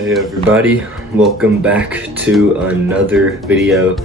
Hey everybody, welcome back to another video,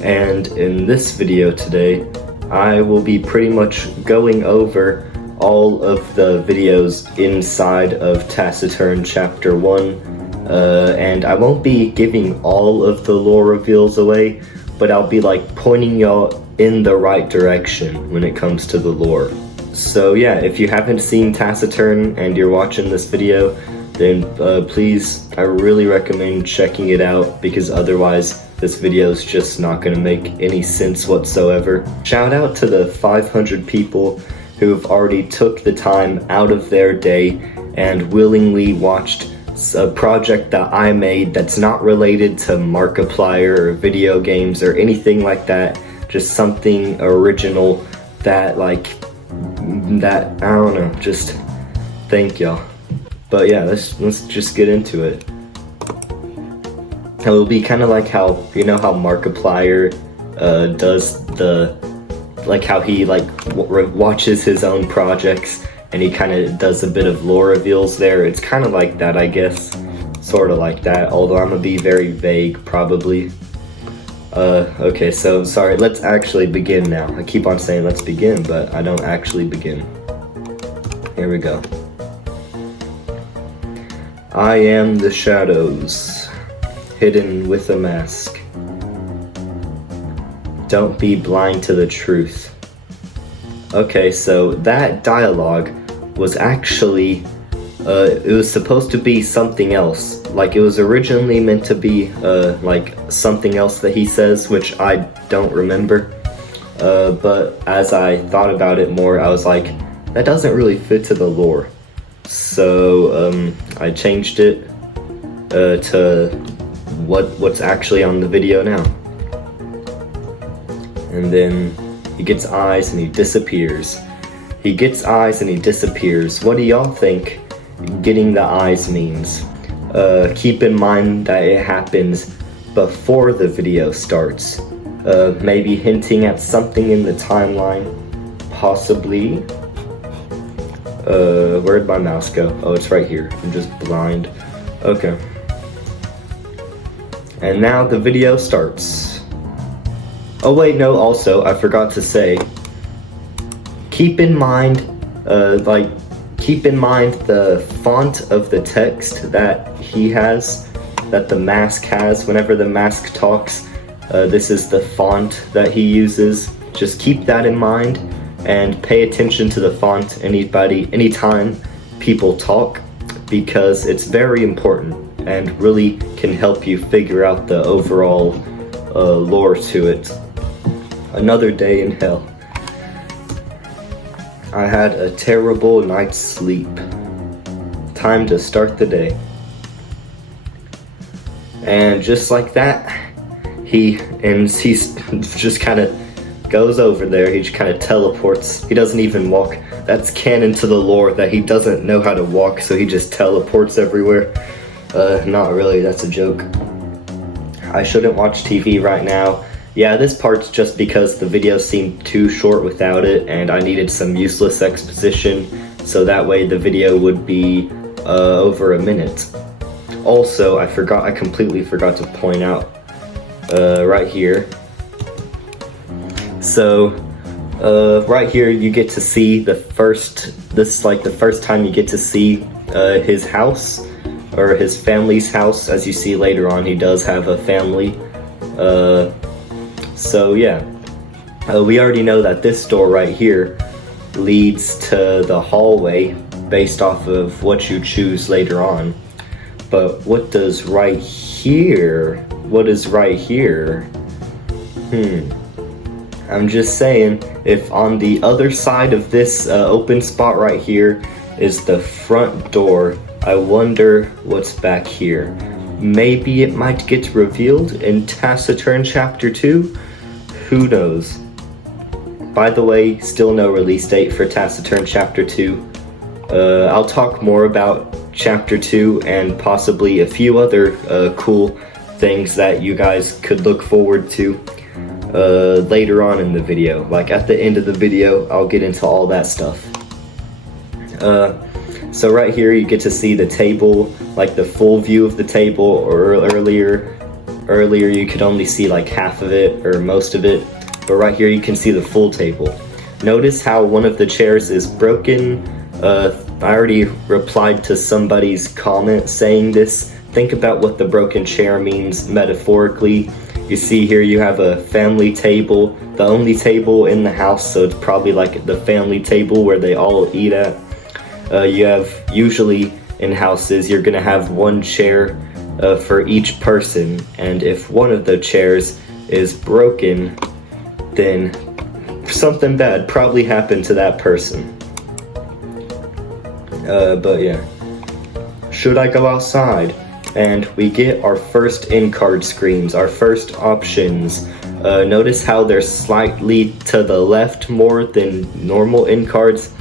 and in this video today I will be pretty much going over all of the videos inside of Taciturn Chapter 1, and I won't be giving all of the lore reveals away, but I'll be like pointing y'all in the right direction when it comes to the lore. So yeah, if you haven't seen Taciturn and you're watching this video, then please, I really recommend checking it out, because otherwise this video is just not going to make any sense whatsoever. Shout out to the 500 people who have already took the time out of their day and willingly watched a project that I made that's not related to Markiplier or video games or anything like that, just something original that I don't know, just thank y'all. But yeah, let's just get into it. It will be kind of like how, you know how Markiplier does the, like how he watches his own projects and he kind of does a bit of lore reveals there. It's kind of like that, I guess. Sort of like that, although I'm gonna be very vague, probably. Okay, so sorry, let's actually begin now. I keep on saying let's begin, but I don't actually begin. Here we go. I am the shadows, hidden with a mask. Don't be blind to the truth. Okay, so that dialogue was actually, it was supposed to be something else. Like, it was originally meant to be, like, something else that he says, which I don't remember. But as I thought about it more, I was like, that doesn't really fit to the lore. So I changed it to what's actually on the video now. And then he gets eyes and he disappears. He gets eyes and he disappears. What do y'all think getting the eyes means? Keep in mind that it happens before the video starts. Maybe hinting at something in the timeline, possibly. Where'd my mouse go? Oh, it's right here. I'm just blind. Okay. And now the video starts. Oh wait, no, also, I forgot to say, keep in mind the font of the text that he has, that the mask has. Whenever the mask talks, this is the font that he uses. Just keep that in mind. And pay attention to the font anytime people talk, because it's very important and really can help you figure out the overall lore to it. Another day in hell. I had a terrible night's sleep. Time to start the day. And just like that, he's just kind of goes over there. He just kind of teleports. He doesn't even walk. That's canon to the lore, that he doesn't know how to walk, so he just teleports everywhere. Not really, that's a joke. I shouldn't watch TV right now. Yeah, this part's just because the video seemed too short without it, and I needed some useless exposition, so that way the video would be over a minute. Also, I completely forgot to point out right here. So, right here you get to see the first time you get to see his house, or his family's house. As you see later on, he does have a family. So yeah, we already know that this door right here leads to the hallway based off of what you choose later on. But what is right here? I'm just saying, if on the other side of this open spot right here is the front door, I wonder what's back here. Maybe it might get revealed in Taciturn Chapter 2? Who knows? By the way, still no release date for Taciturn Chapter 2. I'll talk more about Chapter 2 and possibly a few other cool things that you guys could look forward to later on in the video. Like at the end of the video, I'll get into all that stuff. So right here you get to see the table like the full view of the table, or earlier you could only see like half of it or most of it, but right here you can see the full table. Notice how one of the chairs is broken. I already replied to somebody's comment saying this. Think about what the broken chair means metaphorically. You see here you have a family table, the only table in the house, so it's probably like the family table where they all eat at. You have, usually in houses, you're gonna have one chair for each person, and if one of the chairs is broken, then something bad probably happened to that person. But yeah. Should I go outside? And we get our first in-card screens, our first options. Notice how they're slightly to the left more than normal in-cards.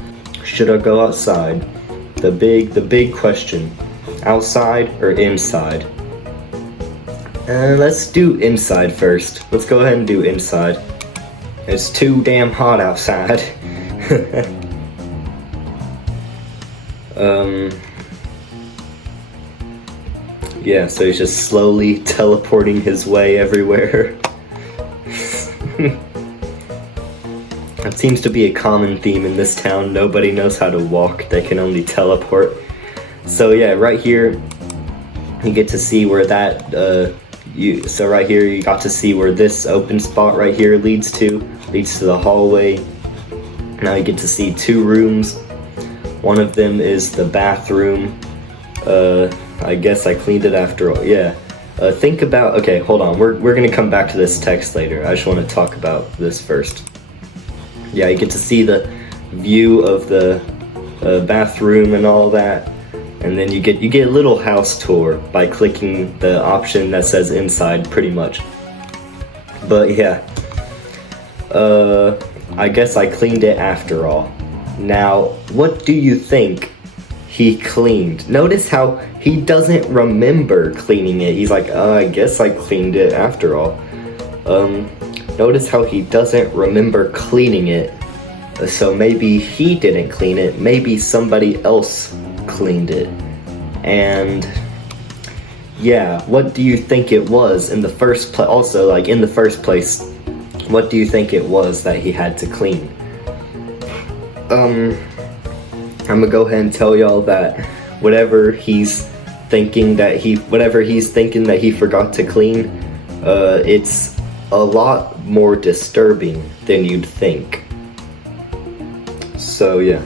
Should I go outside? The big question. Outside or inside? Let's do inside first. Let's go ahead and do inside. It's too damn hot outside. Yeah, so he's just slowly teleporting his way everywhere. That seems to be a common theme in this town. Nobody knows how to walk, they can only teleport. So yeah, right here, you get to see where that, so right here you got to see where this open spot right here leads to the hallway. Now you get to see two rooms. One of them is the bathroom. I guess I cleaned it after all, yeah. Think about, okay, hold on, we're gonna come back to this text later. I just want to talk about this first. Yeah, you get to see the view of the bathroom and all that, and then you get a little house tour by clicking the option that says inside, pretty much. But yeah, I guess I cleaned it after all. Now, what do you think he cleaned? Notice how he doesn't remember cleaning it. He's like, I guess I cleaned it after all. Notice how he doesn't remember cleaning it. So maybe he didn't clean it, maybe somebody else cleaned it. And yeah, what do you think it was in the first place? Also, like, in the first place, what do you think it was that he had to clean? I'm gonna go ahead and tell y'all that whatever he's thinking that he forgot to clean, it's a lot more disturbing than you'd think. So yeah.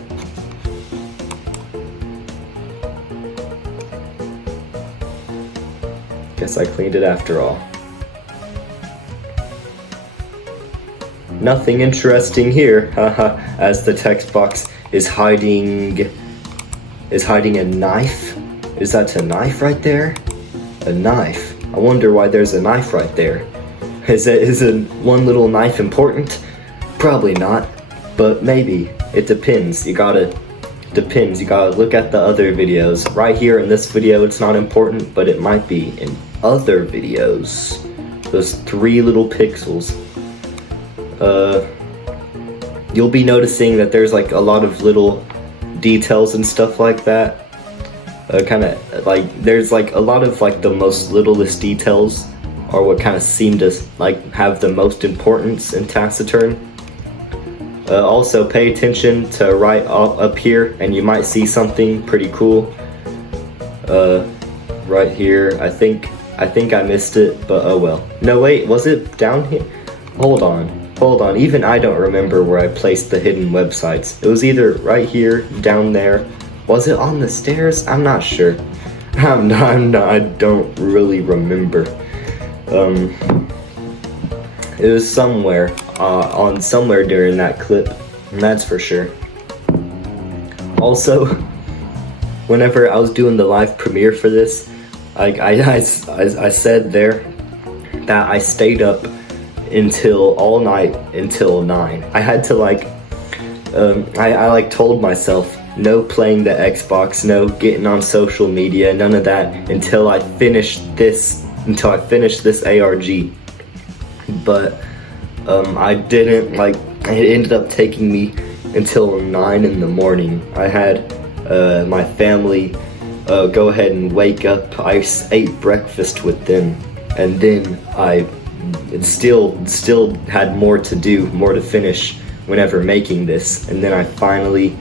Guess I cleaned it after all. Nothing interesting here, haha, as the text box is hiding a knife. Is that a knife right there? A knife. I wonder why there's a knife right there. Is one little knife important? Probably not, but maybe. It depends. You gotta look at the other videos. Right here in this video it's not important, but it might be in other videos. Those 3 little pixels. You'll be noticing that there's like a lot of little details and stuff like that. Kinda like there's like a lot of like the most littlest details are what kind of seem to like have the most importance in Taciturn. Also pay attention to right up here and you might see something pretty cool. Right here, I think I missed it, but oh well. No wait, was it down here? Hold on, even I don't remember where I placed the hidden websites. It was either right here, down there. Was it on the stairs? I'm not sure. I don't really remember. It was somewhere, somewhere during that clip, and that's for sure. Also, whenever I was doing the live premiere for this, I said there that I stayed up all night until 9. I had to I told myself no playing the Xbox, no getting on social media, none of that until I finished this ARG. But I didn't, it ended up taking me until 9 in the morning. I had my family go ahead and wake up. I ate breakfast with them, and then I still had more to do, more to finish whenever making this, and then I finally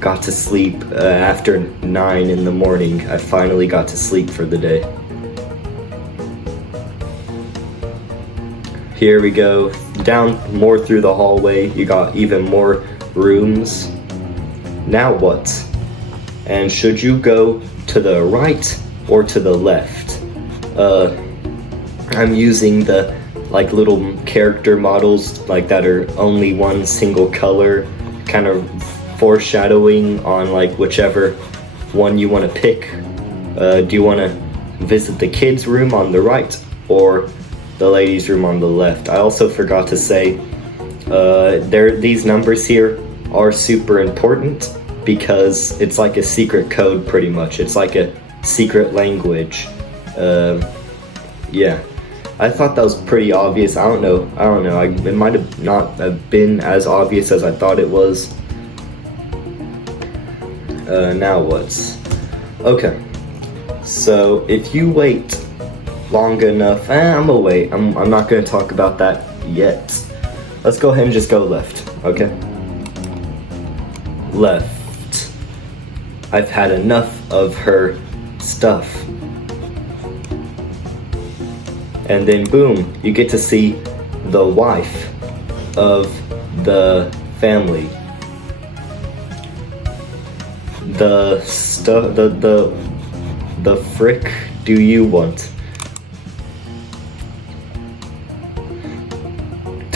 got to sleep after 9 in the morning. I finally got to sleep for the day. Here we go, down more through the hallway. You got even more rooms. Now what? And should you go to the right or to the left? I'm using the like little character models like that are only one single color, kind of foreshadowing on like whichever one you want to pick. Do you want to visit the kids' room on the right or the ladies' room on the left? I also forgot to say these numbers here are super important because it's like a secret code pretty much. It's like a secret language. Yeah, I thought that was pretty obvious. I don't know. It might have not have been as obvious as I thought it was. Now what's? Okay, so if you wait long enough, I'm gonna wait. I'm not gonna talk about that yet. Let's go ahead and just go left, okay? Left. I've had enough of her stuff. And then boom, you get to see the wife of the family. The frick do you want?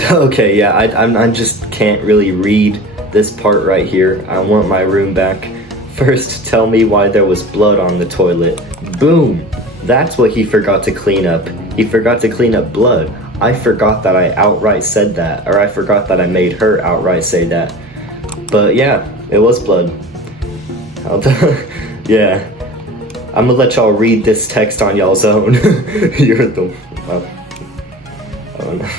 Okay, yeah, I just can't really read this part right here. I want my room back. First, tell me why there was blood on the toilet. Boom! That's what he forgot to clean up. He forgot to clean up blood. I forgot that I outright said that, or I forgot that I made her outright say that. But yeah, it was blood. Yeah. I'm gonna let y'all read this text on y'all's own. You're the... Oh no.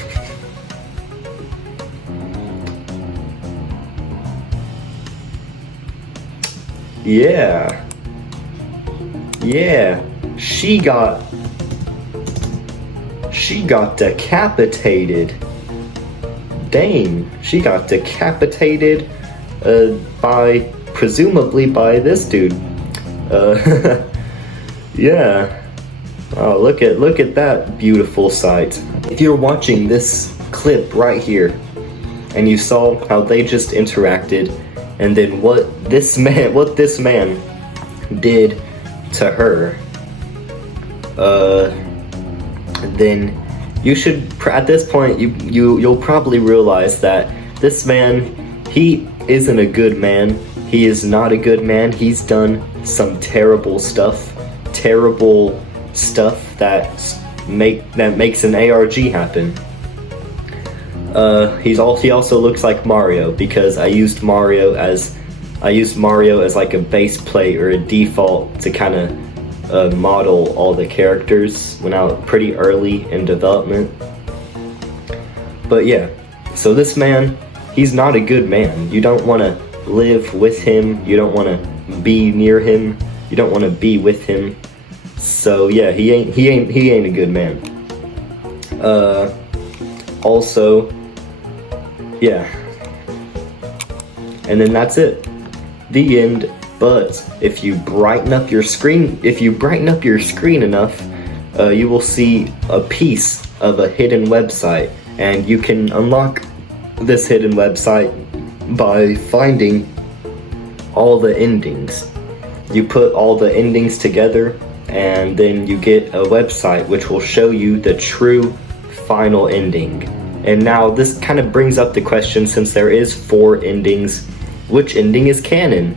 Yeah. Yeah. She got decapitated. Dang. She got decapitated presumably by this dude. Yeah. Oh, look at that beautiful sight. If you're watching this clip right here and you saw how they just interacted and then what this man did to her, then you should, at this point, you'll probably realize that this man, he isn't a good man. He is not a good man. He's done some terrible stuff that makes an ARG happen. He also looks like Mario because I used Mario as like a base plate or a default to kind of model all the characters when I was pretty early in development. But yeah, so this man, he's not a good man. You don't want to live with him. You don't want to be near him. You don't want to be with him. So yeah, he ain't a good man. Also, yeah. And then that's it. The end. But if you brighten up your screen, enough, you will see a piece of a hidden website, and you can unlock this hidden website by finding all the endings. You put all the endings together, and then you get a website which will show you the true final ending. And now this kind of brings up the question, since there is 4 endings, which ending is canon?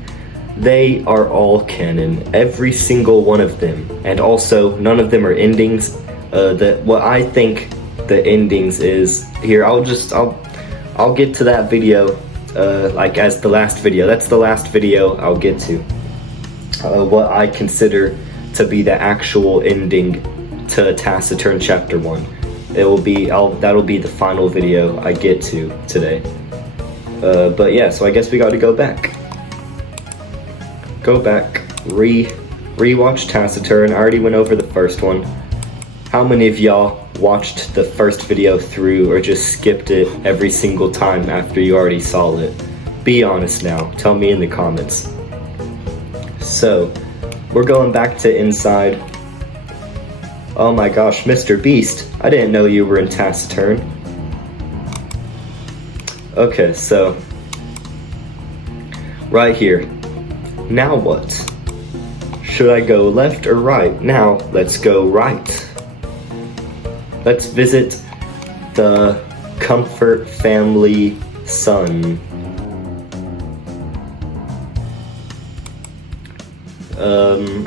They are all canon, every single one of them, and also none of them are endings. What I think the endings is here. I'll get to that video, like as the last video. That's the last video I'll get to. What I consider to be the actual ending to Taciturn Chapter 1. That'll be the final video I get to today. But yeah, so I guess we got to go back. Go back, rewatch Taciturn. I already went over the first one. How many of y'all watched the first video through or just skipped it every single time after you already saw it? Be honest now. Tell me in the comments. So, we're going back to inside. Oh my gosh, Mr. Beast. I didn't know you were in Taciturn. Okay, so right here. Now what? Should I go left or right? Now, let's go right. Let's visit the Comfort family son.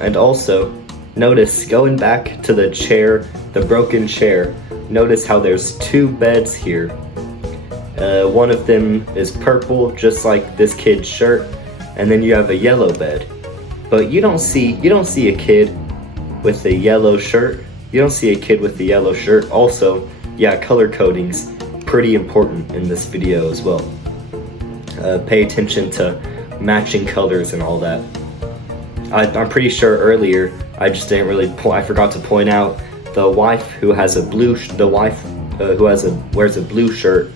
And also, notice, going back to the chair, the broken chair, notice how there's two beds here. One of them is purple, just like this kid's shirt, and then you have a yellow bed. But you don't see a kid with a yellow shirt. You don't see a kid with a yellow shirt. Also, yeah, color coding's pretty important in this video as well. Pay attention to matching colors and all that. I'm pretty sure earlier I just didn't really I forgot to point out the wife who has a blue wears a blue shirt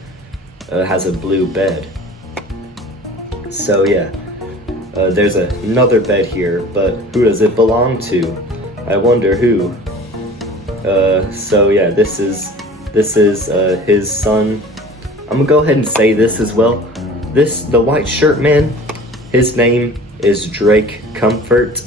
has a blue bed. So yeah, there's another bed here, but who does it belong to? I wonder who. So yeah, this is his son. I'm gonna go ahead and say this as well. The white shirt man, his name is Drake Comfort.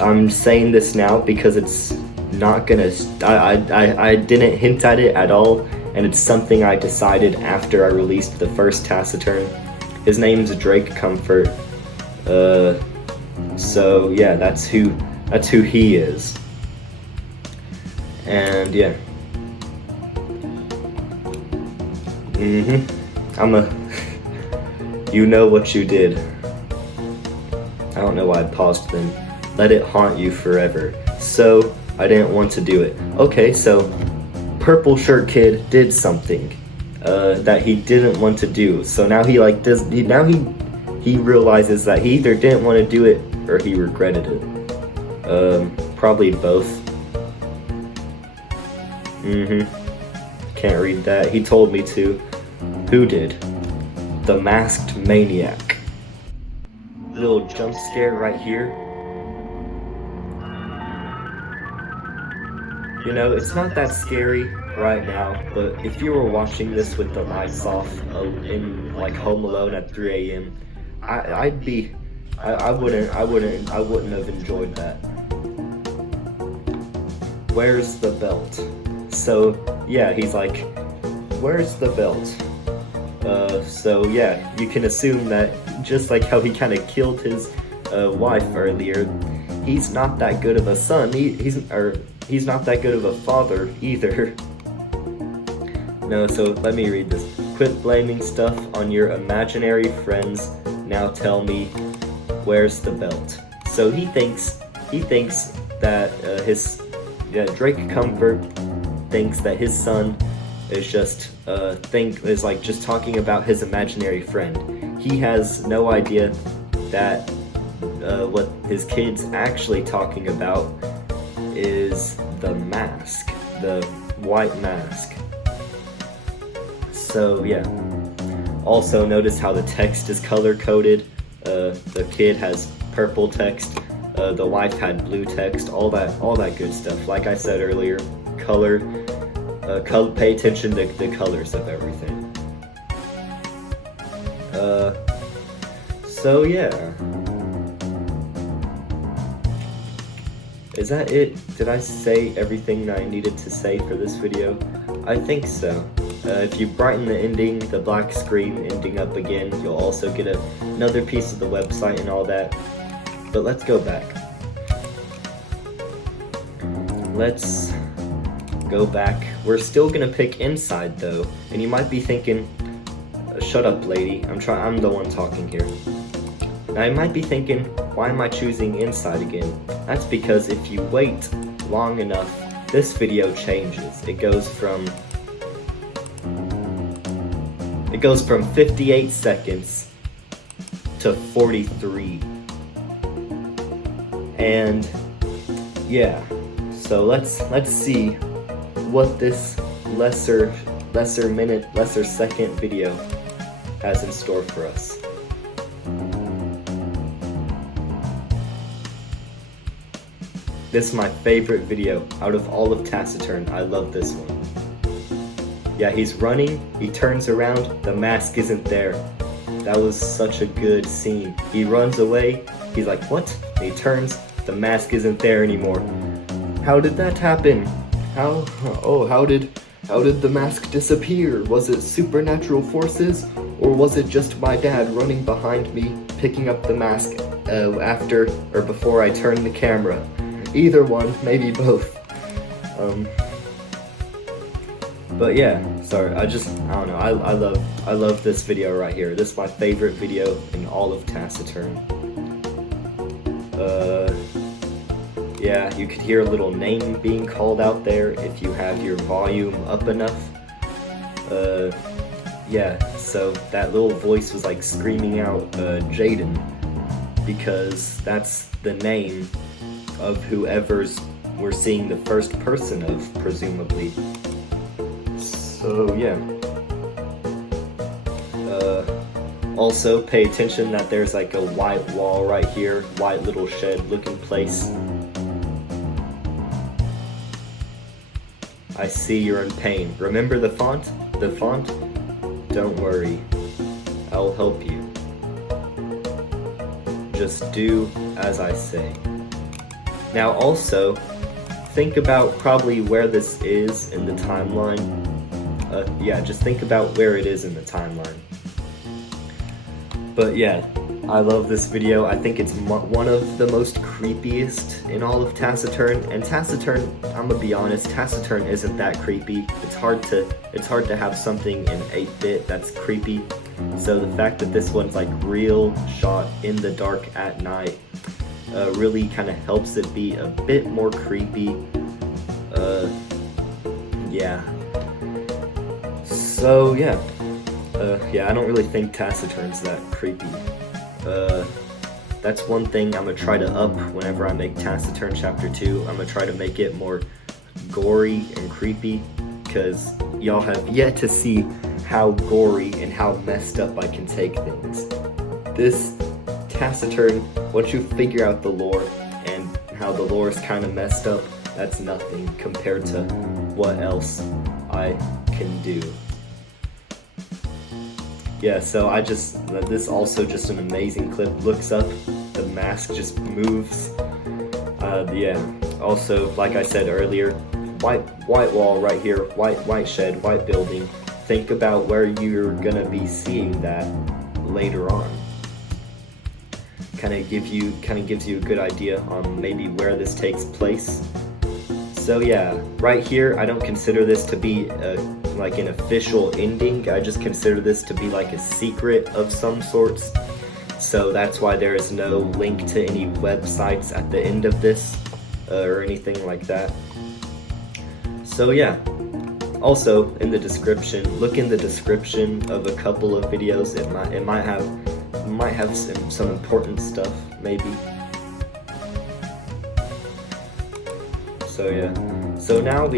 I'm saying this now because it's not gonna, I didn't hint at it at all, and it's something I decided after I released the first Taciturn. His name's Drake Comfort. So yeah, that's who he is. And yeah. You know what you did. I don't know why I paused then. Let it haunt you forever. So, I didn't want to do it. Okay, so, purple shirt kid did something that he didn't want to do. So now he realizes that he either didn't want to do it or he regretted it. Probably both. Can't read that. He told me to. Who did? The masked maniac. Little jump scare right here. You know, it's not that scary right now, but if you were watching this with the lights off in like Home Alone at 3 a.m., I wouldn't have enjoyed that. Where's the belt? So yeah, he's like, where's the belt? So yeah, you can assume that just like how he kind of killed his wife earlier, he's not that good of a son. He's not that good of a father either. No, so let me read this. Quit blaming stuff on your imaginary friends. Now tell me, where's the belt? So he thinks that Drake Comfort thinks that his son is just just talking about his imaginary friend. He has no idea that what his kid's actually talking about is the mask, the white mask. So yeah. Also notice how the text is color coded. The kid has purple text. The wife had blue text. All that good stuff. Like I said earlier, color. Pay attention to the colors of everything. So yeah. Is that it? Did I say everything I needed to say for this video? I think so. If you brighten the ending, the black screen ending up again, you'll also get another piece of the website and all that. But let's go back. Let's go back. We're still gonna pick inside though, and you might be thinking, shut up lady, I'm the one talking here. Now you might be thinking, why am I choosing inside again? That's because if you wait long enough, this video changes. It goes from 58 seconds to 43. And yeah, so let's see what this lesser minute, lesser second video has in store for us. This is my favorite video out of all of Taciturn. I love this one. Yeah, he's running, he turns around, the mask isn't there. That was such a good scene. He runs away, he's like, what? And he turns, the mask isn't there anymore. How did that happen? How did the mask disappear? Was it supernatural forces? Or was it just my dad running behind me, picking up the mask after or before I turned the camera? Either one, maybe both. But yeah, sorry, I don't know, I love this video right here. This is my favorite video in all of Taciturn. Yeah, you could hear a little name being called out there if you have your volume up enough. Yeah, so that little voice was like screaming out, Jaden, because that's the name of whoever's we're seeing the first person of, presumably. So yeah. Also pay attention that there's like a white wall right here, white little shed looking place. I see you're in pain. Remember the font? The font? Don't worry. I'll help you. Just do as I say. Now also, think about probably where this is in the timeline. Yeah, just think about where it is in the timeline. But yeah, I love this video. I think it's one of the most creepiest in all of Taciturn. And Taciturn, I'm gonna be honest, Taciturn isn't that creepy. It's hard to have something in 8-bit that's creepy. So the fact that this one's like real, shot in the dark at night, really kind of helps it be a bit more creepy. Yeah. So yeah. Yeah, I don't really think Taciturn's that creepy. That's one thing I'm gonna try to up whenever I make Taciturn Chapter 2. I'm gonna try to make it more gory and creepy, because y'all have yet to see how gory and how messed up I can take things. This Taciturn, once you figure out the lore and how the lore is kind of messed up, that's nothing compared to what else I can do. Yeah, so this also just an amazing clip. Looks up, the mask just moves. Yeah, also, like I said earlier, white wall right here, white shed, white building. Think about where you're gonna be seeing that later on. Kind of gives you a good idea on maybe where this takes place. So yeah, right here, I don't consider this to be like an official ending. I just consider this to be like a secret of some sorts. So that's why there is no link to any websites at the end of this or anything like that. So yeah. Also in the description, look in the description of a couple of videos. It might have some important stuff maybe. So yeah. So now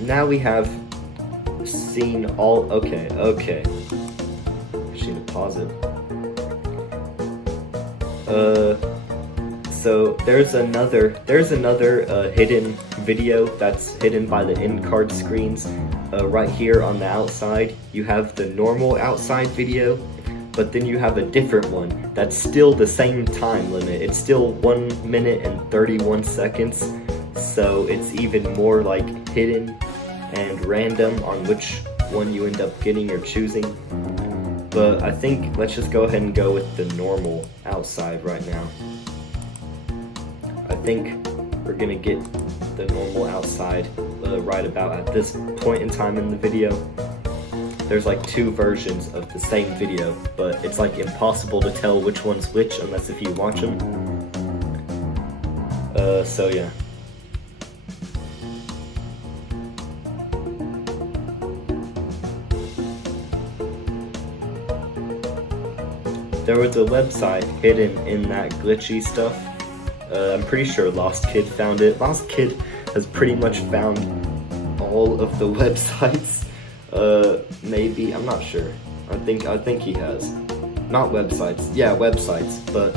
now we have seen all. Okay. I should pause it. So there's another hidden video that's hidden by the end card screens. Right here on the outside, you have the normal outside video, but then you have a different one that's still the same time limit. It's still 1 minute and 31 seconds, so it's even more like hidden and random on which one you end up getting or choosing. But I think let's just go ahead and go with the normal outside right now. I think we're gonna get the normal outside right about at this point in time in the video. There's like 2 versions of the same video, but it's like impossible to tell which one's which unless if you watch them. So yeah. there was a website hidden in that glitchy stuff. I'm pretty sure Lost Kid found it. Lost Kid has pretty much found all of the websites. Maybe, I'm not sure. I think he has. Not websites. Yeah, websites, but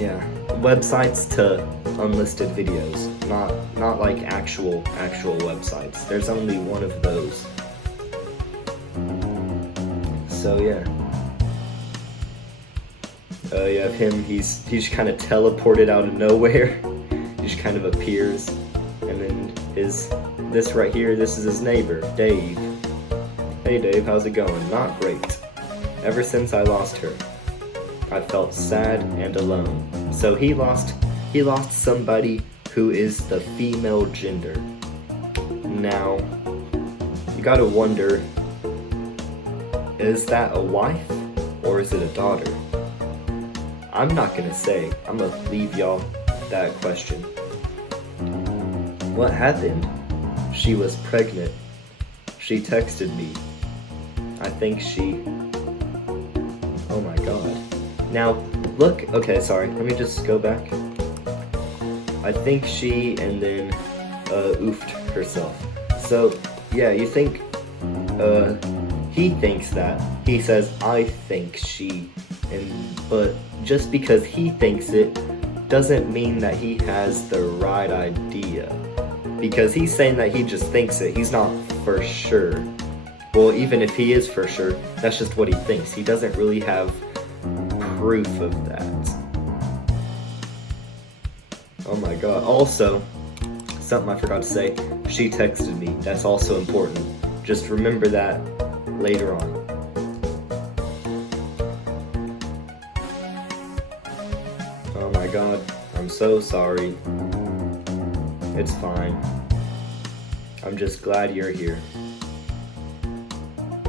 yeah, websites to unlisted videos. Not like actual websites. There's only one of those. So yeah. You have him, he's kind of teleported out of nowhere. He just kind of appears. And then this right here, this is his neighbor, Dave. Hey Dave, how's it going? Not great. Ever since I lost her, I felt sad and alone. So he lost somebody who is the female gender. Now, you gotta wonder, is that a wife or is it a daughter? I'm not gonna say. I'm gonna leave y'all that question. What happened? She was pregnant. She texted me. I think she... Oh my god. Now, look, okay, sorry, let me just go back. I think she, and then, oofed herself. So, yeah, you think, he thinks that. He says, I think she, but just because he thinks it, doesn't mean that he has the right idea. Because he's saying that he just thinks it, he's not for sure. Well, even if he is for sure, that's just what he thinks. He doesn't really have proof of that. Oh my god. Also, something I forgot to say, she texted me. That's also important. Just remember that later on. Oh my god, I'm so sorry. It's fine. I'm just glad you're here.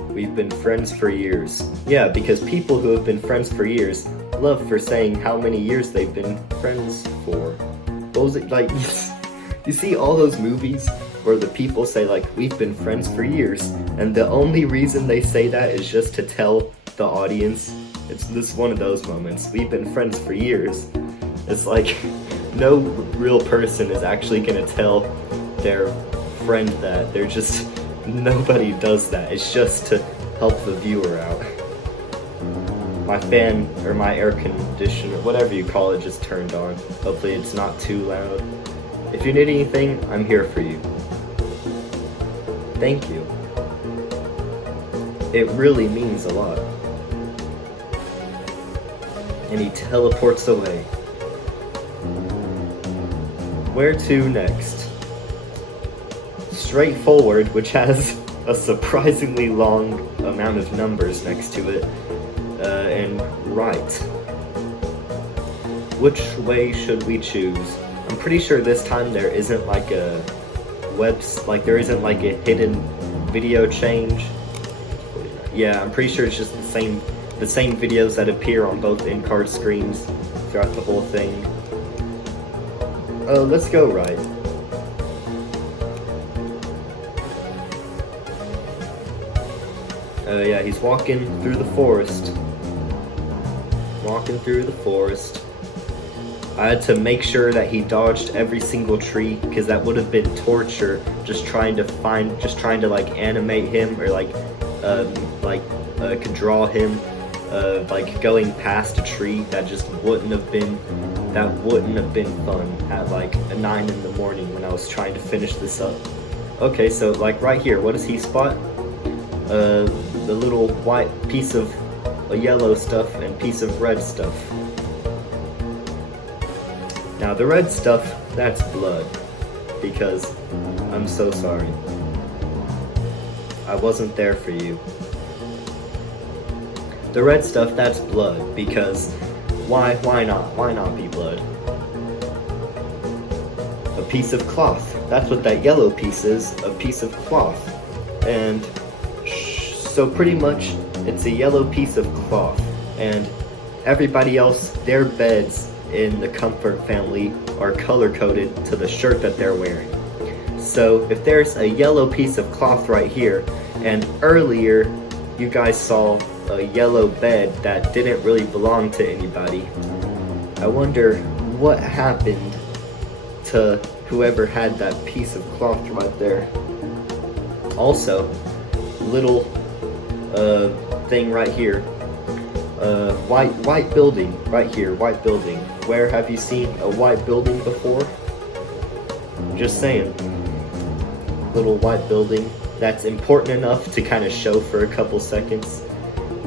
We've been friends for years. Yeah, because people who have been friends for years love for saying how many years they've been friends for. What was it like? You see all those movies where the people say like, we've been friends for years, and the only reason they say that is just to tell the audience. It's this one of those moments. We've been friends for years. It's like, no real person is actually gonna tell their friend that. They're just, nobody does that. It's just to help the viewer out. My fan, or my air conditioner, whatever you call it, just turned on. Hopefully it's not too loud. If you need anything, I'm here for you. Thank you. It really means a lot. And he teleports away. Where to next? Straight forward, which has a surprisingly long amount of numbers next to it, and right. Which way should we choose? I'm pretty sure this time there isn't like a there isn't like a hidden video change. Yeah, I'm pretty sure it's just the same videos that appear on both in-card screens throughout the whole thing. Let's go right. Yeah, he's walking through the forest. Walking through the forest. I had to make sure that he dodged every single tree, because that would have been torture, just trying to like animate him, or could draw him, like going past a tree. That just wouldn't have been fun at like 9 in the morning when I was trying to finish this up. Okay, so like right here, what does he spot? The little white piece of yellow stuff and piece of red stuff. Now the red stuff, that's blood, because I'm so sorry. I wasn't there for you. The red stuff, that's blood, because why not be blood? A piece of cloth, that's what that yellow piece is, a piece of cloth. And so pretty much, it's a yellow piece of cloth, and everybody else, their beds in the Comfort family are color-coded to the shirt that they're wearing. So if there's a yellow piece of cloth right here, and earlier you guys saw a yellow bed that didn't really belong to anybody. I wonder what happened to whoever had that piece of cloth right there. Also, little thing right here. White building right here. White building. Where have you seen a white building before? Just saying. Little white building that's important enough to kind of show for a couple seconds.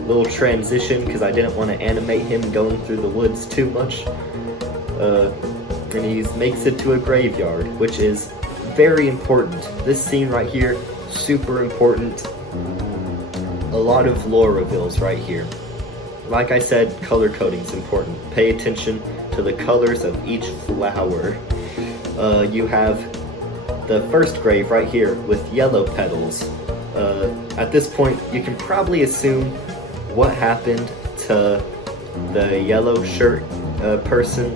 Little transition because I didn't want to animate him going through the woods too much. And he makes it to a graveyard, which is very important. This scene right here, super important. A lot of lore reveals right here. Like I said, color coding is important. Pay attention to the colors of each flower. You have the first grave right here with yellow petals. At this point, you can probably assume what happened to the yellow shirt person.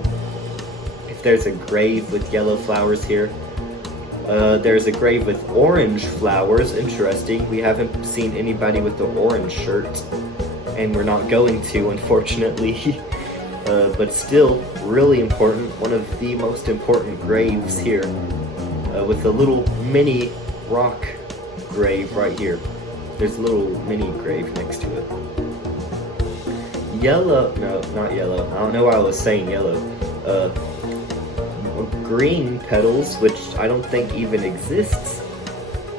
If there's a grave with yellow flowers here. There's a grave with orange flowers. Interesting. We haven't seen anybody with the orange shirt. And we're not going to, unfortunately. But still, really important. One of the most important graves here. With a little mini rock grave right here. There's a little mini grave next to it. Yellow, no, not yellow. I don't know why I was saying yellow. Green petals, which I don't think even exists.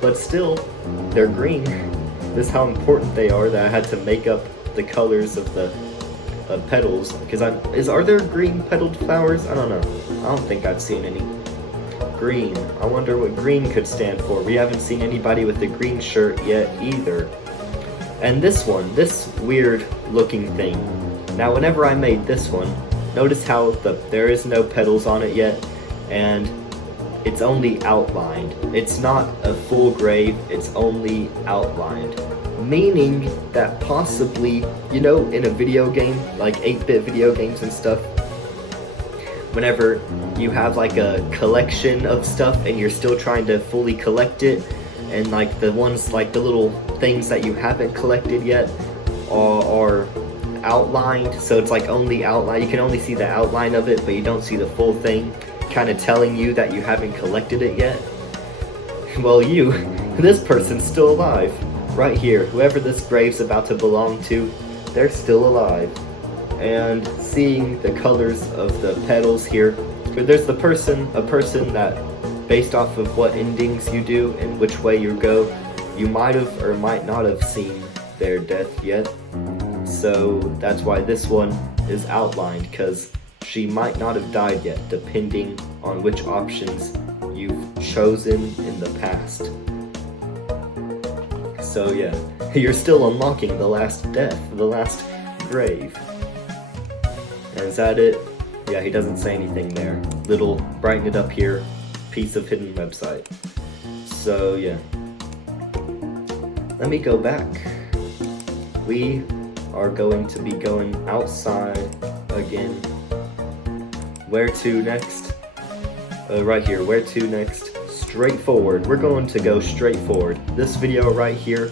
But still, they're green. This is how important they are that I had to make up the colors of the petals. Because are there green petaled flowers? I don't know. I don't think I've seen any. Green. I wonder what green could stand for. We haven't seen anybody with a green shirt yet either. And this one, this weird looking thing. Now whenever I made this one, notice how there is no petals on it yet, and it's only outlined. It's not a full grave, it's only outlined. Meaning that possibly, you know, in a video game, like 8-bit video games and stuff, whenever you have like a collection of stuff and you're still trying to fully collect it, and like the ones, like the little things that you haven't collected yet are outlined, so it's like only outline, you can only see the outline of it but you don't see the full thing, kind of telling you that you haven't collected it yet. Well, this person's still alive right here. Whoever this grave's about to belong to, they're still alive. And seeing the colors of the petals here, there's a person that, based off of what endings you do and which way you go, you might have or might not have seen their death yet. So that's why this one is outlined, because she might not have died yet, depending on which options you've chosen in the past. So yeah, you're still unlocking the last death, the last grave. And is that it? Yeah, he doesn't say anything there. Little brighten it up here, piece of hidden website. So yeah. Let me go back. We are going to be going outside again. Where to next? Right here. Where to next? Straight forward. We're going to go straight forward. This video right here,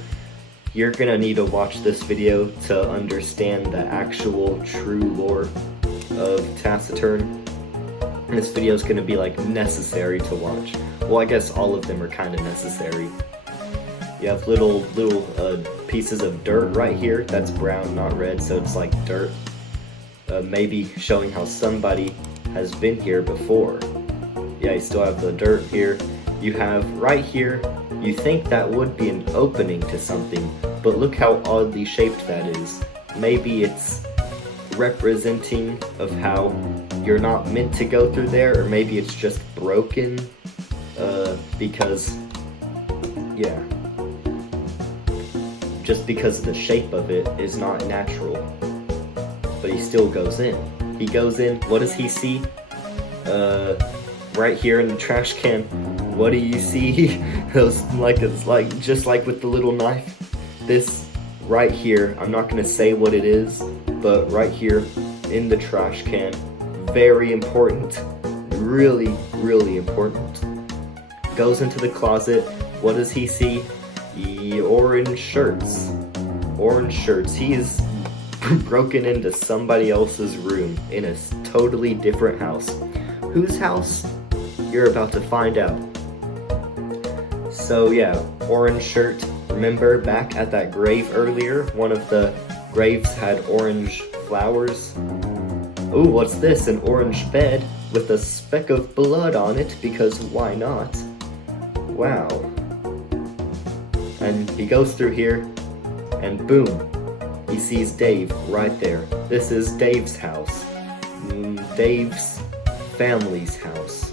you're gonna need to watch this video to understand the actual true lore of Taciturn. This video is gonna be like necessary to watch. Well, I guess all of them are kind of necessary. You have little pieces of dirt right here. That's brown, not red, so it's like dirt. Maybe showing how somebody has been here before. Yeah, you still have the dirt here. You have right here, you think that would be an opening to something, but look how oddly shaped that is. Maybe it's representing of how you're not meant to go through there, or maybe it's just broken, because, yeah. Just because the shape of it is not natural. But he still goes in. He goes in, what does he see? Right here in the trash can, what do you see? It's like just like with the little knife. This right here, I'm not gonna say what it is, but right here in the trash can, very important, really, really important. Goes into the closet, what does he see? Orange shirts. orange shirts. He is broken into somebody else's room in a totally different house. Whose house? You're about to find out. So yeah, orange shirt. Remember back at that grave earlier, one of the graves had orange flowers. Ooh, what's this? An orange bed with a speck of blood on it, because why not? Wow. And he goes through here, and boom, he sees Dave right there. This is Dave's house. Dave's family's house.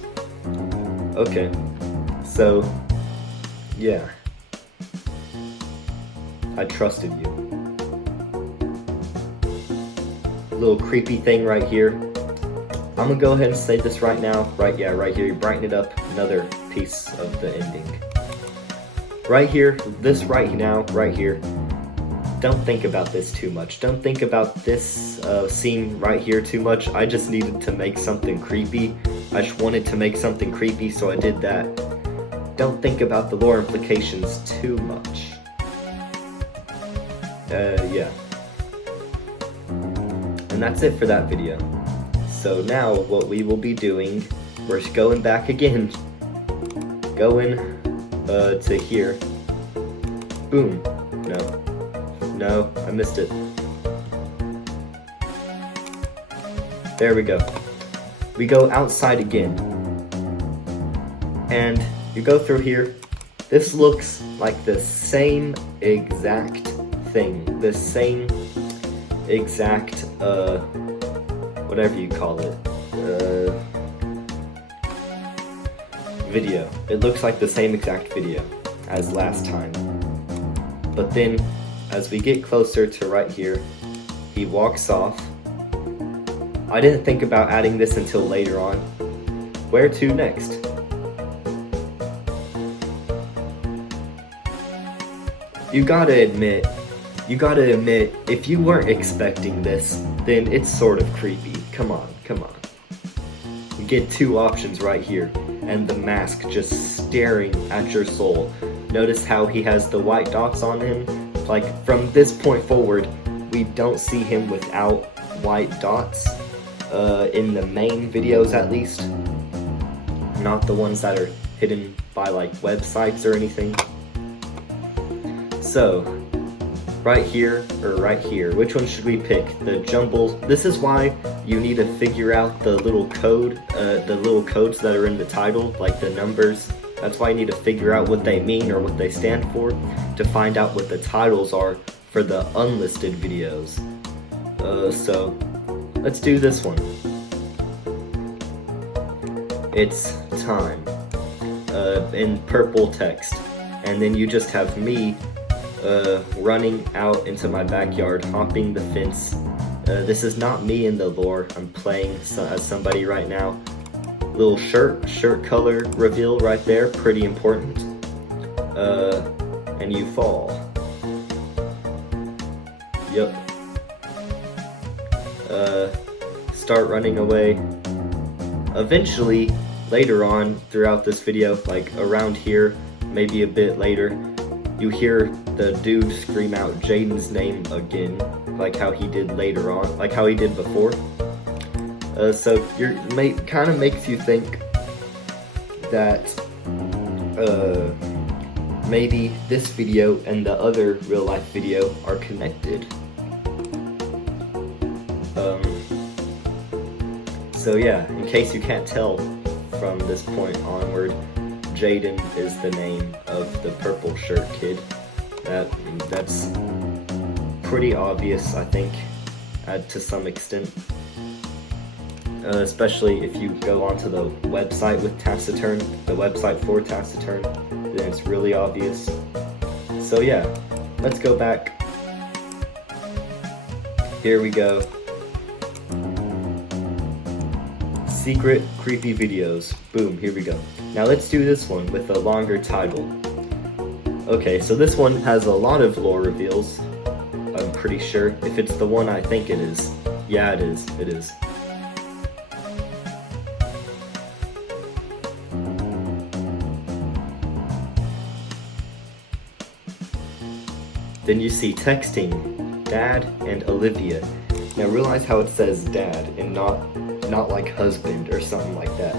Okay, so, yeah. I trusted you. Little creepy thing right here. I'm gonna go ahead and say this right now. Right here. You brighten it up. Another piece of the ending. Right here, this right now, right here. Don't think about this too much. Don't think about this scene right here too much. I just needed to make something creepy. I just wanted to make something creepy, so I did that. Don't think about the lore implications too much. Yeah. And that's it for that video. So now what we will be doing, we're going back again. Going to here. Boom. No, I missed it. There we go. We go outside again. And you go through here. This looks like the same exact thing. The same exact, whatever you call it, video. It looks like the same exact video as last time. But then, as we get closer to right here, he walks off. I didn't think about adding this until later on. Where to next? You gotta admit, if you weren't expecting this, then it's sort of creepy. Come on. You get two options right here, and the mask just staring at your soul. Notice how he has the white dots on him? Like, from this point forward, we don't see him without white dots, in the main videos at least. Not the ones that are hidden by, like, websites or anything. So, right here, or right here, which one should we pick? The jumble. This is why you need to figure out the little code, the little codes that are in the title, like the numbers. That's why you need to figure out what they mean or what they stand for, to find out what the titles are for the unlisted videos. So, let's do this one. It's time, in purple text, and then you just have me running out into my backyard, hopping the fence. This is not me in the lore. I'm playing as somebody right now. Little shirt color reveal right there, pretty important. And you fall. Yup. Start running away. Eventually, later on throughout this video, like around here, maybe a bit later, you hear the dude scream out Jaden's name again, like how he did later on, like how he did before. So kind of makes you think that maybe this video and the other real life video are connected. So yeah, in case you can't tell from this point onward, Jaden is the name of the purple shirt kid. That's pretty obvious, I think, to some extent. Especially if you go onto the website with Taciturn, the website for Taciturn, then it's really obvious. So yeah, let's go back. Here we go. Secret creepy videos. Boom, here we go. Now let's do this one with a longer title. Okay, so this one has a lot of lore reveals, I'm pretty sure, if it's the one I think it is. Yeah, it is. Then you see texting, Dad and Olivia. Now realize how it says Dad and not like husband or something like that.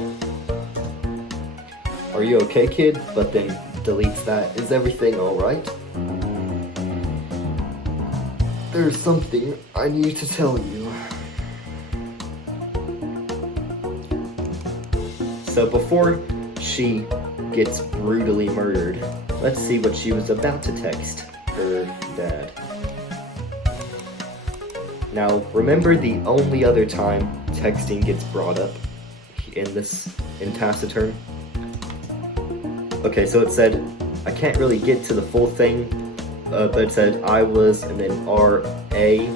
Are you okay, kid? But then deletes that. Is everything alright? There's something I need to tell you. So before she gets brutally murdered, let's see what she was about to text her dad. Now, remember the only other time texting gets brought up in Taciturn? Okay, so it said, I can't really get to the full thing, but it said I was, and then R-A.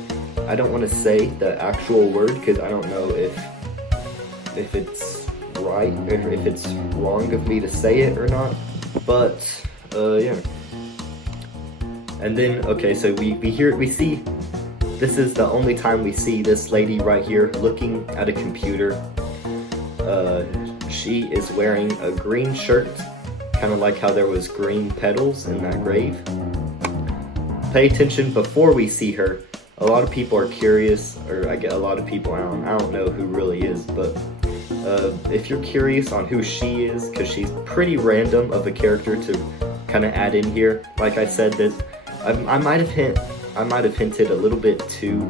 I don't want to say the actual word, because I don't know if it's right, or if it's wrong of me to say it or not, but, yeah. And then, okay, so we see, this is the only time we see this lady right here looking at a computer. She is wearing a green shirt, kind of like how there was green petals in that grave. Pay attention before we see her. A lot of people are curious, or I get a lot of people, I don't know who really is, but if you're curious on who she is, because she's pretty random of a character to kind of add in here. Like I said, that I might have hinted a little bit too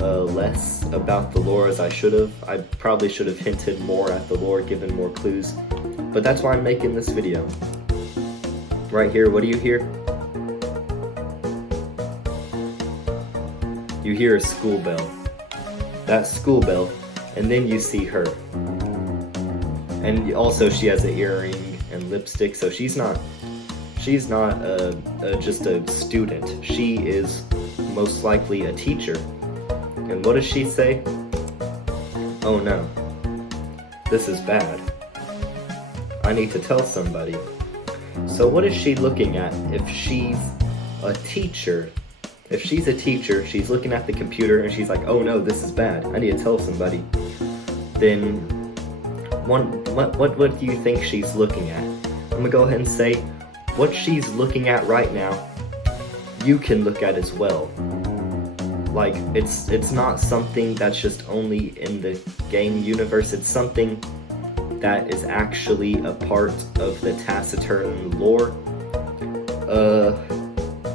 less about the lore as I should have. I probably should have hinted more at the lore, given more clues. But that's why I'm making this video. Right here, what do you hear? You hear a school bell. That school bell, and then you see her. And also she has an earring and lipstick, so she's not just a student. She is most likely a teacher. And what does she say? Oh no, this is bad. I need to tell somebody. So what is she looking at if she's a teacher? If she's a teacher, she's looking at the computer and she's like, oh no, this is bad. I need to tell somebody. Then, what do you think she's looking at? I'm gonna go ahead and say, what she's looking at right now, you can look at as well. Like, it's not something that's just only in the game universe, it's something that is actually a part of the Taciturn lore.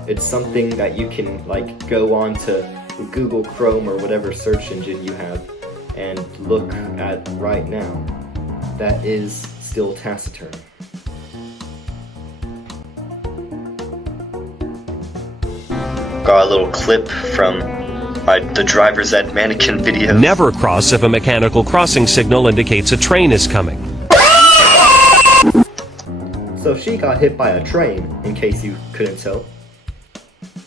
It's something that you can, like, go on to Google Chrome or whatever search engine you have and look at right now. That is still Taciturn. Got a little clip from the driver's ed mannequin video. Never cross if a mechanical crossing signal indicates a train is coming. So she got hit by a train, in case you couldn't tell.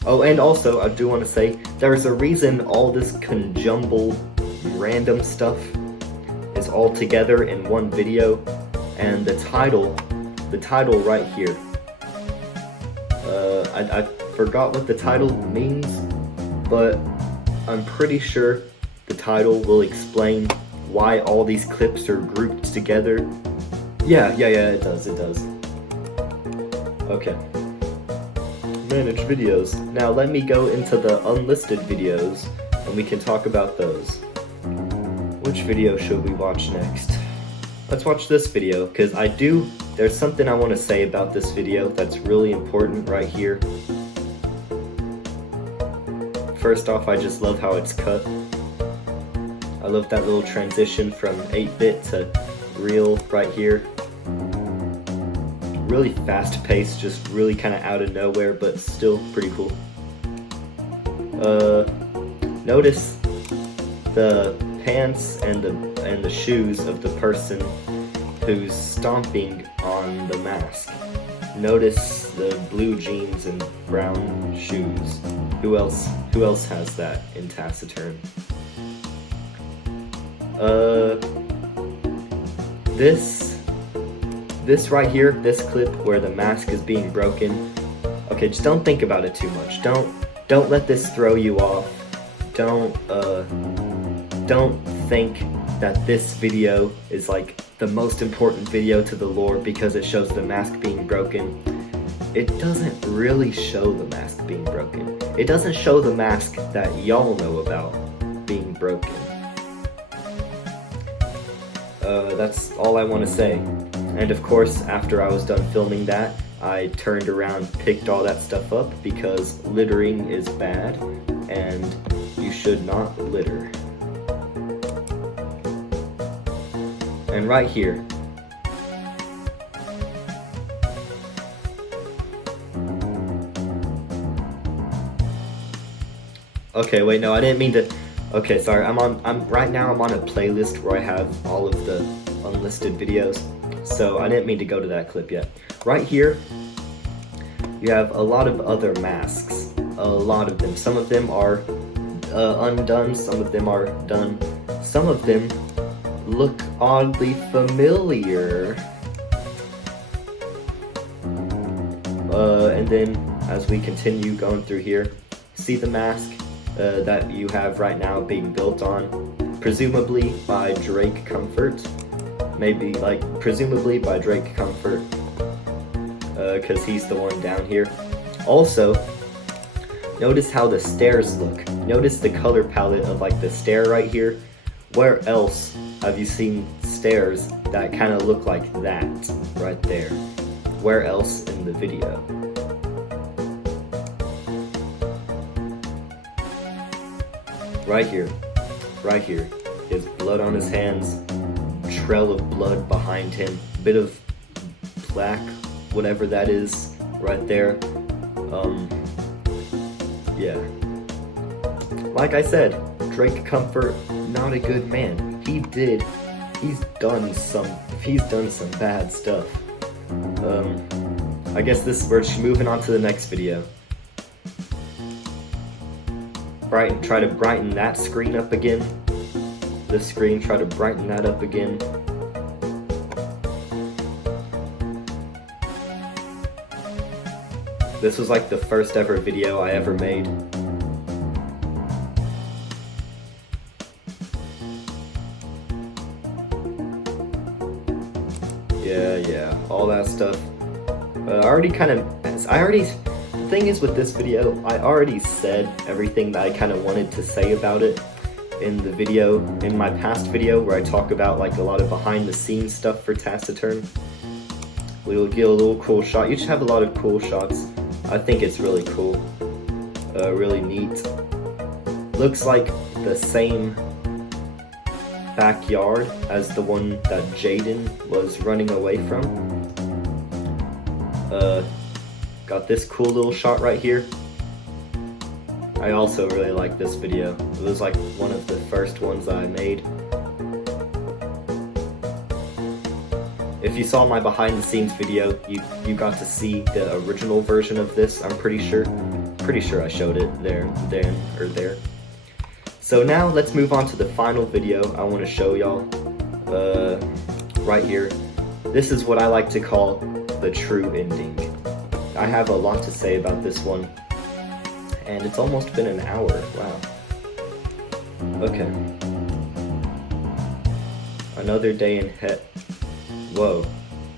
Oh, and also, I do want to say, there's a reason all this conjumbled random stuff is all together in one video, and the title right here. I forgot what the title means, but I'm pretty sure the title will explain why all these clips are grouped together. Yeah, it does. Okay. Manage videos. Now let me go into the unlisted videos and we can talk about those. Which video should we watch next? Let's watch this video, because there's something I want to say about this video that's really important right here. First off, I just love how it's cut. I love that little transition from 8-bit to real right here. Really fast paced, just really kind of out of nowhere, but still pretty cool. Notice the pants and the shoes of the person who's stomping on the mask. Notice the blue jeans and brown shoes. Who else has that in Taciturn? This right here, this clip where the mask is being broken. Okay, just don't think about it too much. Don't let this throw you off. Don't think that this video is like the most important video to the lore because it shows the mask being broken. it doesn't really show the mask being broken. It doesn't show the mask that y'all know about being broken. That's all I want to say. And of course, after I was done filming that, I turned around, picked all that stuff up, because littering is bad, and you should not litter. And right here, okay, wait, no, I didn't mean to. Okay, sorry. Right now I'm on a playlist where I have all of the unlisted videos, so I didn't mean to go to that clip yet. Right here, you have a lot of other masks. A lot of them. Some of them are undone. Some of them are done. Some of them look oddly familiar. And then as we continue going through here, see the mask that you have right now being built on, presumably by Drake Comfort. Maybe, like, presumably by Drake Comfort, because he's the one down here. Also, notice how the stairs look. Notice the color palette of, like, the stair right here. Where else have you seen stairs that kind of look like that right there? Where else in the video? Right here. Right here. He has blood on his hands, trail of blood behind him, bit of black, whatever that is, right there. Yeah. Like I said, Drake Comfort, not a good man. He's done some bad stuff. I guess we're moving on to the next video. Try to brighten that screen up again. This screen, try to brighten that up again. This was like the first ever video I ever made. Yeah, all that stuff. The thing is with this video, I already said everything that I kind of wanted to say about it in my past video where I talk about like a lot of behind the scenes stuff for Taciturn. We'll get a little cool shot. You just have a lot of cool shots. I think it's really cool, really neat. Looks like the same backyard as the one that Jaden was running away from. Got this cool little shot right here. I also really like this video. It was like one of the first ones I made. If you saw my behind the scenes video, you got to see the original version of this, I'm pretty sure. Pretty sure I showed it there. So now let's move on to the final video I want to show y'all. Right here. This is what I like to call the true ending. I have a lot to say about this one, and it's almost been an hour. Wow. Okay. Another day in Whoa.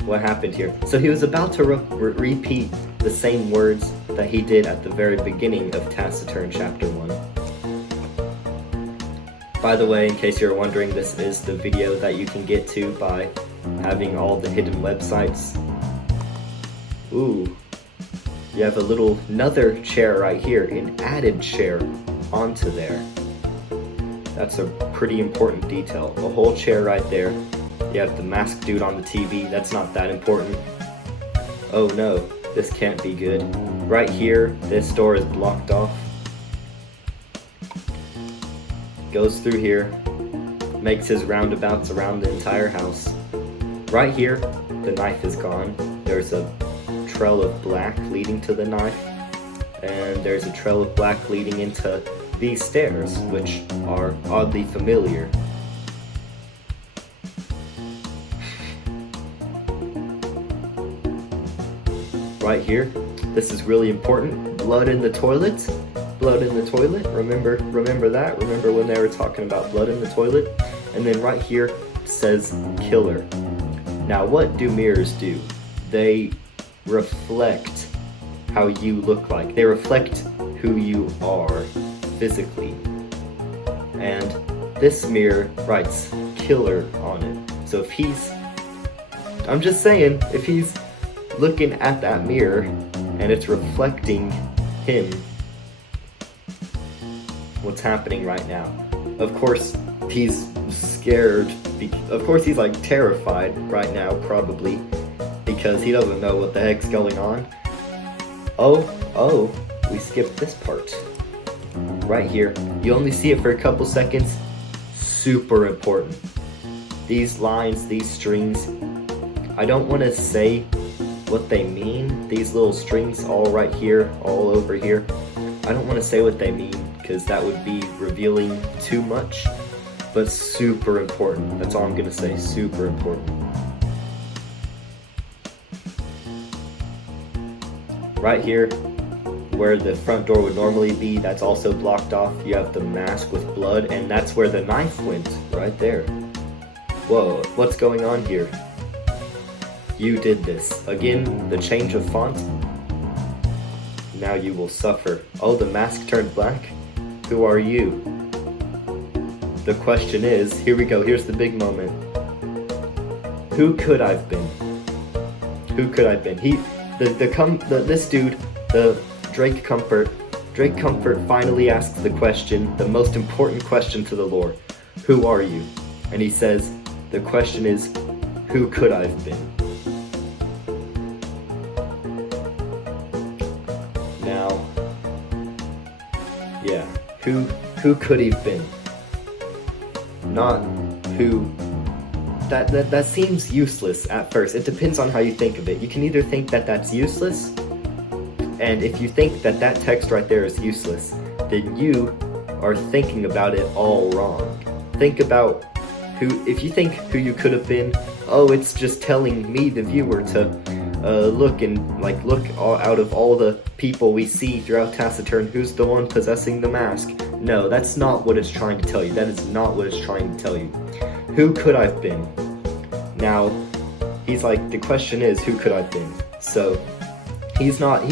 What happened here? So he was about to repeat the same words that he did at the very beginning of Taciturn Chapter 1. By the way, in case you're wondering, this is the video that you can get to by having all the hidden websites. Ooh. You have another chair right here, an added chair onto there. That's a pretty important detail. A whole chair right there. You have the masked dude on the TV. That's not that important. Oh no, this can't be good. Right here, this door is blocked off. Goes through here. Makes his roundabouts around the entire house. Right here, the knife is gone. There's a trail of black leading to the knife, and there's a trail of black leading into these stairs, which are oddly familiar. Right here, this is really important. Blood in the toilet. Blood in the toilet. Remember that? Remember when they were talking about blood in the toilet? And then right here says killer. Now what do mirrors do? They reflect how you look like. They reflect who you are physically. And this mirror writes killer on it. So if he's, I'm just saying, if he's looking at that mirror and it's reflecting him, what's happening right now? Of course, he's scared. Of course, he's like terrified right now, probably, because he doesn't know what the heck's going on. Oh, we skipped this part. Right here. You only see it for a couple seconds. Super important. These lines, these strings, I don't want to say what they mean. These little strings all right here, all over here. I don't want to say what they mean because that would be revealing too much, but super important. That's all I'm going to say, super important. Right here, where the front door would normally be, that's also blocked off. You have the mask with blood, and that's where the knife went, right there. Whoa, what's going on here? You did this. Again, the change of font. Now you will suffer. Oh, the mask turned black? Who are you? The question is, here we go, here's the big moment. Who could I've been? Who could I've been? This dude, the Drake Comfort finally asks the question, the most important question to the lore. Who are you? And he says, the question is, who could I've been? Now, yeah, who could he have been? Not who. That seems useless at first. It depends on how you think of it. You can either think that that's useless, and if you think that that text right there is useless, then you are thinking about it all wrong. Think about if you think who you could have been, oh, it's just telling me, the viewer, to look out of all the people we see throughout Taciturn, who's the one possessing the mask. No, that's not what it's trying to tell you. That is not what it's trying to tell you. Who could I've been? Now, he's like, the question is, who could I've been? So, he's not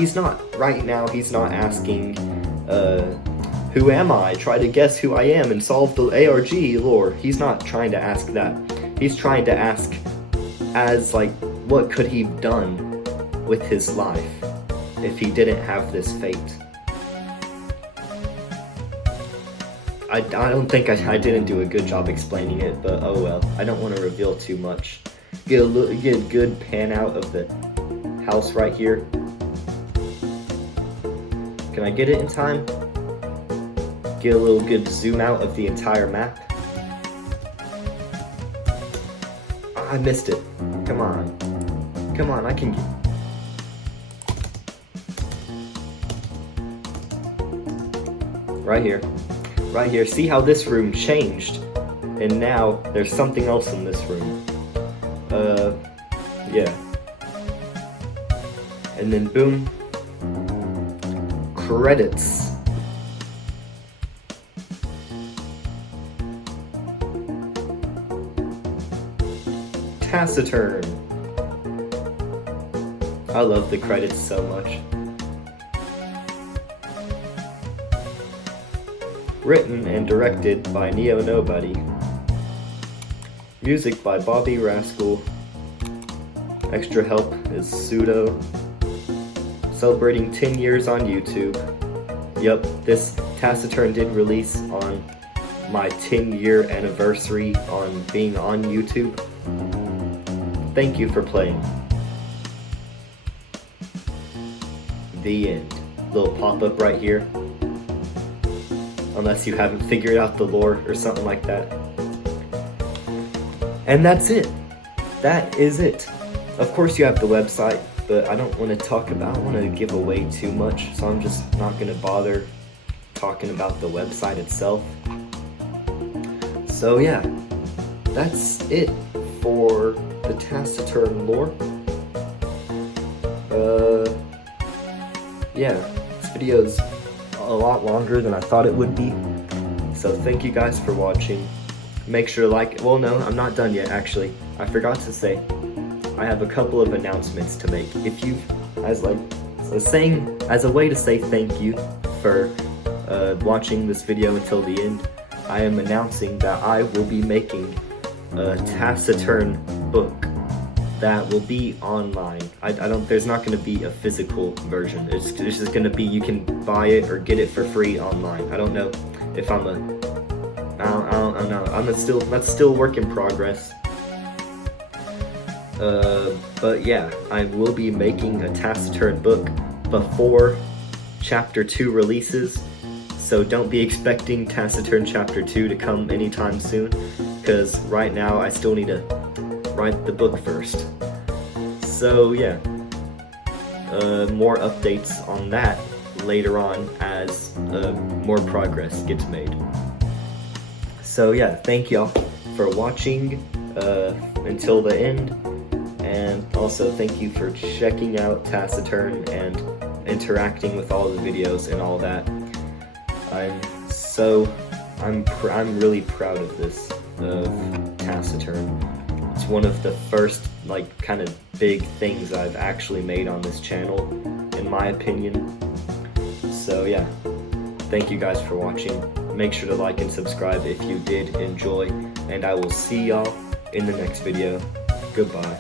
asking, who am I? Try to guess who I am and solve the ARG lore. He's not trying to ask that. He's trying to ask as, like, what could he have done with his life if he didn't have this fate? I don't think I didn't do a good job explaining it, but oh well. I don't want to reveal too much. Get a good pan out of the house right here. Can I get it in time? Get a little good zoom out of the entire map. I missed it. Come on, I can get... Right here, see how this room changed? And now, there's something else in this room. Yeah. And then boom. Credits. Taciturn. I love the credits so much. Written and directed by Neo Nobody. Music by Bobby Rascal. Extra help is Pseudo. Celebrating 10 years on YouTube. Yup, this Taciturn did release on my 10-year anniversary on being on YouTube. Thank you for playing. The end. Little pop-up right here. Unless you haven't figured out the lore or something like that. And that's it. That is it. Of course you have the website, but I don't want to I don't want to give away too much, so I'm just not going to bother talking about the website itself. So yeah, that's it for the Taciturn lore. Yeah, this video's a lot longer than I thought it would be. So thank you guys for watching. Make sure to like, well no, I'm not done yet actually. I forgot to say, I have a couple of announcements to make. If you, as like So as a way to say thank you for watching this video until the end, I am announcing that I will be making a Taciturn book that will be online. There's not going to be a physical version. It's just going to be, you can buy it or get it for free online. I don't know if I don't know. That's still work in progress. But yeah, I will be making a Taciturn book before Chapter 2 releases, so don't be expecting Taciturn Chapter 2 to come anytime soon, because right now I still need to write the book first. So yeah, more updates on that later on as more progress gets made. So yeah, thank y'all for watching until the end. And also thank you for checking out Taciturn and interacting with all the videos and all that. I'm really proud of this, of Taciturn. It's one of the first, like, kind of big things I've actually made on this channel, in my opinion. So yeah, thank you guys for watching. Make sure to like and subscribe if you did enjoy, and I will see y'all in the next video. Goodbye.